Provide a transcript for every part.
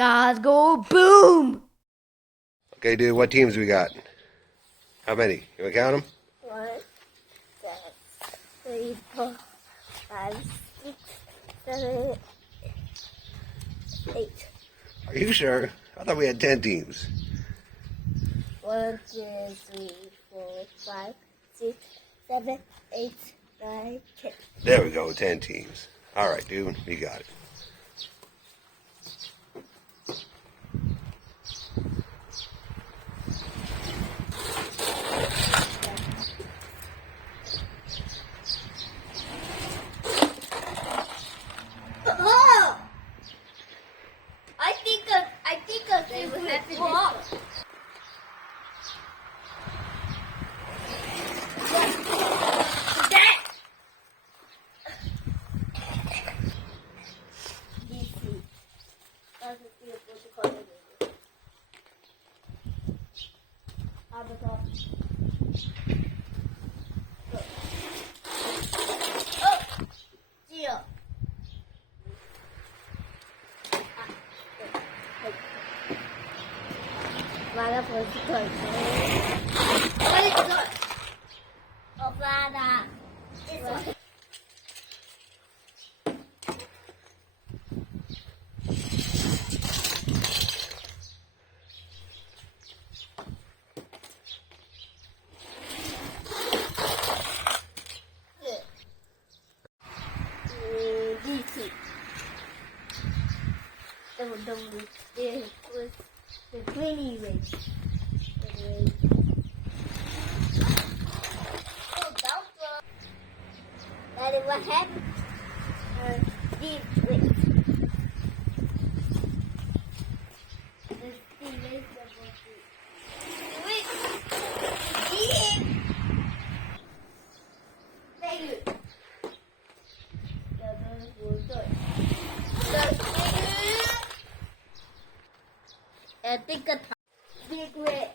Guys go boom! Okay, dude, what teams we got? How many? You want to count them? 1, 2, 3, 4, 5, 6, 7, 8. Are you sure? I thought we had 10 teams. 1, 2, 3, 4, 5, 6, 7, 8, 9, 10. There we go, 10 teams. All right, dude, you got it. Oh! I think they will have to Mana pergi kerja? Oh, mana? The greeny race. Oh, that is what happened. Deep race. I think a big red.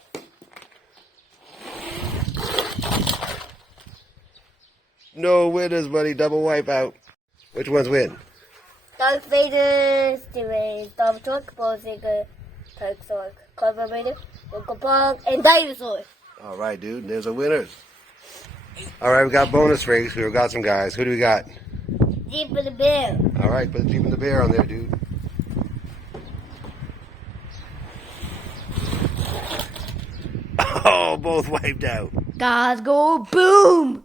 No winners, buddy. Double wipeout. Which ones win? Darth Vader, Steven, Stormtrooper, Bowser, Turksork, Carburetor, Uncle Pong, and Dinosaur. All right, dude. There's the winners. All right, we got bonus race. We've got some guys. Who do we got? Jeep and the Bear. All right, put Jeep and the Bear on there, dude. Oh, both wiped out. Guys go boom!